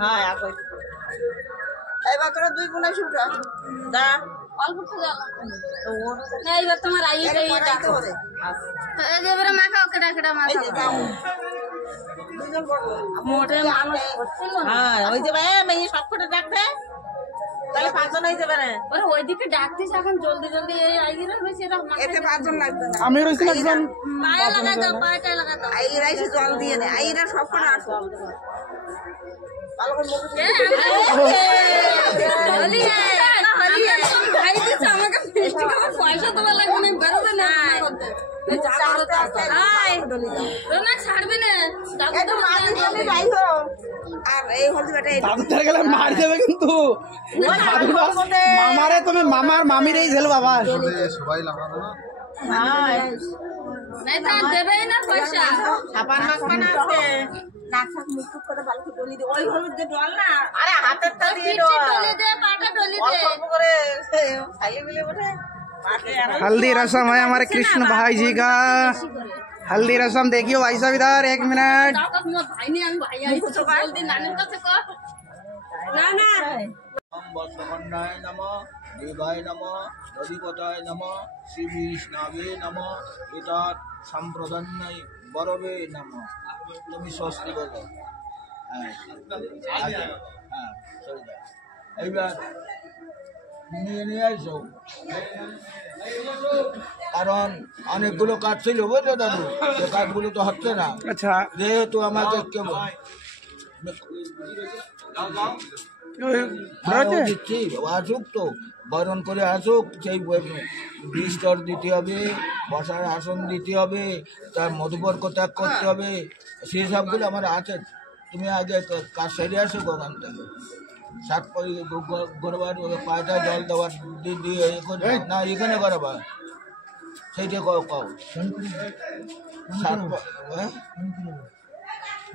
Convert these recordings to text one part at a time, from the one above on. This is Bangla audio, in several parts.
হ্যাঁ এবার তোরা দুই গুণাই শুটা যা অল্প তো যাও না এইবার তোমার আইতে ডাকো এবারে মাখাও কেডা কেডা মাখাও মোটে মানুষ হচ্ছিল না হ্যাঁ ওই যে ভাই মেয়ে সব করে ডাকবে তাহলে পাঁচজন হয়ে যাবে না ওরে ওইদিকে ডাকতিস এখন জলদি জলদি এই আইরা হইছে এটা এতে পাঁচজন লাগবে না আমি রইছি একজন পায়ে লাগা দাও পায়েটা লাগা দাও আইরা এসে জল দিয়ে দে আইরা সব করে আসো ভালো করে মুখ হলি ভাই দিছ আমাকে মিষ্টি খাবার পয়সা দেওয়া লাগবে না বেরোবে না করতে না ছাড়বে না আর এই হলদি বেটা দাদুটার গেলে মার দেবে কিন্তু মামারে তুমি মামার মামিরেই ঝেল বাবা সবাই লাগানো না নাই তার দেবে না পয়সা ছাপান মাখানা আছে নাকশাক মুখ করে ভালো করে ডলি দে ওই হলুদ যে ডল না আরে হাতের তা দিয়ে ডলি দে পাটা ডলি দে অল্প করে খালি মিলে ওঠে हल्दी रसम है हमारे कृष्ण भाई जी का हल्दी रसम देखियो भाई साहब इधर 1 मिनट भाई ने আমি ভাই আইছি জলদি নানের কাছে কর না না বর্তমানায় নমঃ দেবায় নমঃ অধিপতায় নমঃ শ্রী বিষ্ণবে নমঃ এতৎ সম্প্রদান্যায় বরবে নমঃ তুমি স্বস্তি বলো হ্যাঁ চলে যাও এইবার নিয়ে আসো কারণ অনেকগুলো কাজ ছিল বুঝলে দাদু সে কাজগুলো তো হচ্ছে না अच्छा যেহেতু আমাকে কেবল দিচ্ছি আসুক তো বরণ করে আসুক সেই বিস্তর দিতে হবে বসার আসন দিতে হবে তার মধুবর্ক ত্যাগ করতে হবে সেই সবগুলো আমার আছে তুমি আগে কাজ সেরে আসো ওখান থেকে সাত পরি গড়বার পায়টা জল দেওয়ার দিয়ে না এখানে করাবা সেইটা কও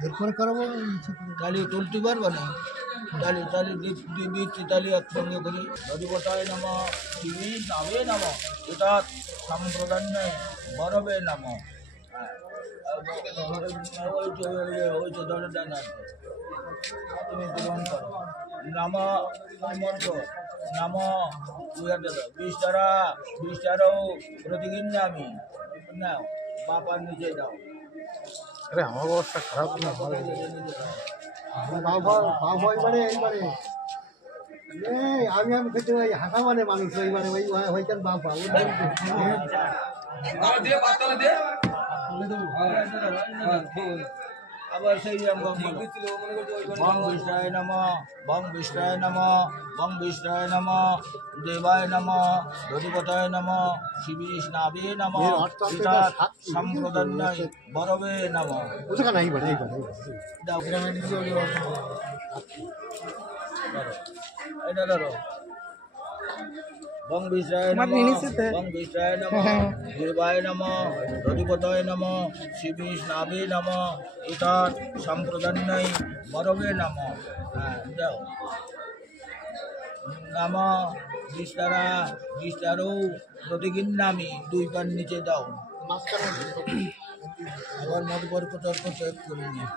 এরপরে করাবো তাহলে তুলতে পারবো না তাহলে দিচ্ছি তাহলে একসঙ্গে করি অধিপতায় নম শিবী নামে নম এটা সম্প্রদান্যায় বরবে নম ওই তো ধরে দেন তুমি গ্রহণ করো নাম মন্ত্র নাম বিষ্টারও প্রতিজ্ঞা আমি নাও বাপার নিচে দাও আরে আমার অবস্থা খারাপ না আমি খেতে হাসা মানে মানুষ ওইবারে ওইখান বাবা আবার সেই বং বিষ্ণায় নম বং বিষ্ণায় নম বং বিষ্ণায় নম দেবায় নম অধিপতায় নম শিবীষ্ণাবে নম সম্প্রদান্যায় বরবে নম এটা ধরো বং বিষ্ণায় নম বং বিষ্ণায় নম দেবায় নম অধিপতায় নম শিবীষ্ণাবে নম এতৎ সম্প্রদান্যায় বরবে নম দাও নাম বিষ্টারও প্রতিজ্ঞামি দুই পার নিচে দাও আবার মত বরকত তর্ক চেক করে নিয়ে